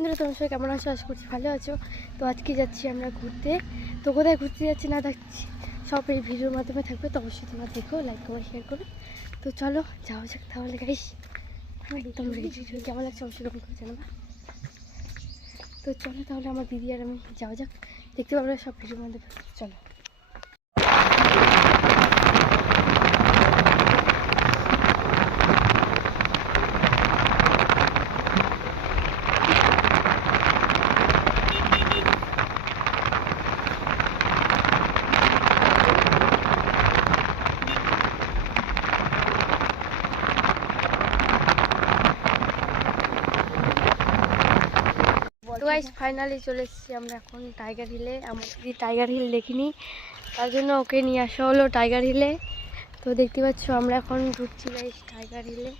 বন্ধুরা, তোমার সবাই কেমন আছো? আশা করছি ভালো আছো। তো আজকে যাচ্ছি আমরা ঘুরতে। তো কোথায় ঘুরতে যাচ্ছি না যাচ্ছি সব এই ভিডিওর মাধ্যমে থাকবে, তো অবশ্যই তোমরা দেখো, লাইক করো, শেয়ার করো। তো চলো যাওয়া যাক তাহলে গাইস। তোমরা কেমন লাগছে অবশ্যই কমেন্ট করে জানাবা। তো চলো তাহলে আমার দিদি আর আমি যাওয়া যাক, দেখতে পাবো সব ভিডিওর মাধ্যমে। চলো। তো গাইস ফাইনালি চলে এসেছি আমরা এখন টাইগার হিলে। আমার দিদি টাইগার হিল দেখিনি, তার জন্য ওকে নিয়ে আসা হলো টাইগার হিলে। তো দেখতে পাচ্ছ আমরা এখন ঢুকছি গাইস টাইগার হিলে।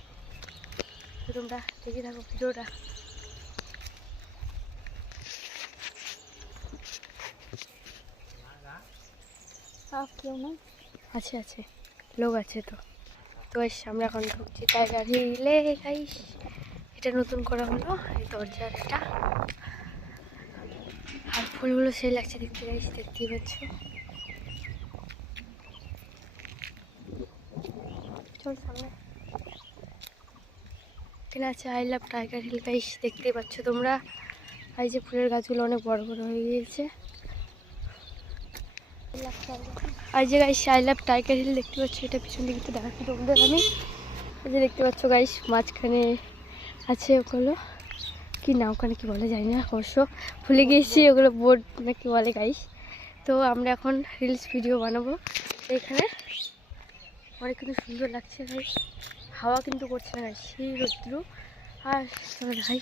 তো তোমরা দেখে থাকো ভিডিওটা। কেউ না আছে আছে লোক আছে। তো তো আমরা এখন ঢুকছি টাইগার হিলে গাইস। এটা নতুন করা হলো এই দরজার এটা, আর ফুলগুলো সেই লাগছে দেখতে গাইস, দেখতেই পাচ্ছ। চল সামনে। এখানে আছে I love Tiger Hill guys, দেখতেই পাচ্ছ তোমরা। এই যে ফুলের গাছগুলো অনেক বড় বড় হয়ে গিয়েছে। আর যে guys I love Tiger Hill দেখতে পাচ্ছ, এটা পিছন দিকে তো দেখাচ্ছি তোমাদের আমি। এই যে দেখতে পাচ্ছ গাইস মাঝখানে আছে ওগুলো কি না, ওখানে কি বলে জানি না, অবশ্য ভুলে গিয়েছি ওগুলো বোর্ড না কি বলে গাইস। তো আমরা এখন রিলস ভিডিও বানাবো এখানে। অনেক কিন্তু সুন্দর লাগছে গাইস, হাওয়া কিন্তু করছে না গাইস, সেই রৌদ্র। আর ভাই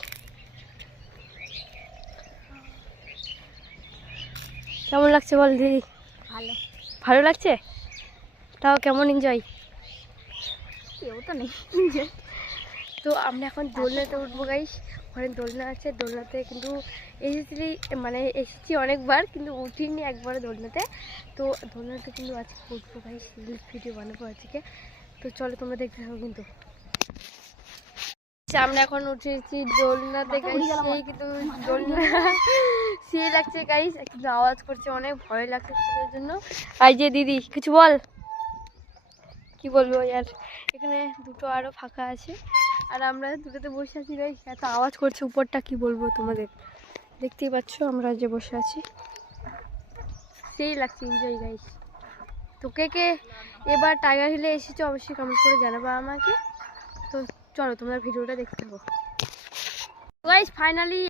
কেমন লাগছে বল দিদি? ভালো ভালো লাগছে। তাও কেমন এনজয়? কেউ তো নেই এনজয়। তো আমরা এখন দোলনাতে উঠবো গাইস। ওখানে দোলনা আছে, দোলনাতে কিন্তু এসেছি অনেকবার, কিন্তু উঠিনি একবারে দোলনাতে। তো দোলনাতে কিন্তু আজকে উঠবো গাইস, রিলস ভিডিও বানাবো আজকে। তো চলো তোমরা দেখতে থাকো কিন্তু। আমরা এখন উঠেছি দোলনাতে গাইস, সেই কিন্তু দোলনা সেই লাগছে গাইস, কিন্তু আওয়াজ করছে, অনেক ভয় লাগছে তার জন্য। আর যে দিদি কিছু বল। কি বলবো আর, এখানে দুটো আরো ফাঁকা আছে আর আমরা দুটোতে বসে আছি গাইস। এত আওয়াজ করছে উপরটা, কি বলবো তোমাদের, দেখতেই পাচ্ছ আমরা যে বসে আছি। সেই লাগছে এনজয় গাইস। তো কে কে এবার টাইগার হিলে এসেছো অবশ্যই কমেন্ট করে জানাবা আমাকে। তো চলো তোমরা ভিডিওটা দেখতে থাকো গাইস। ফাইনালি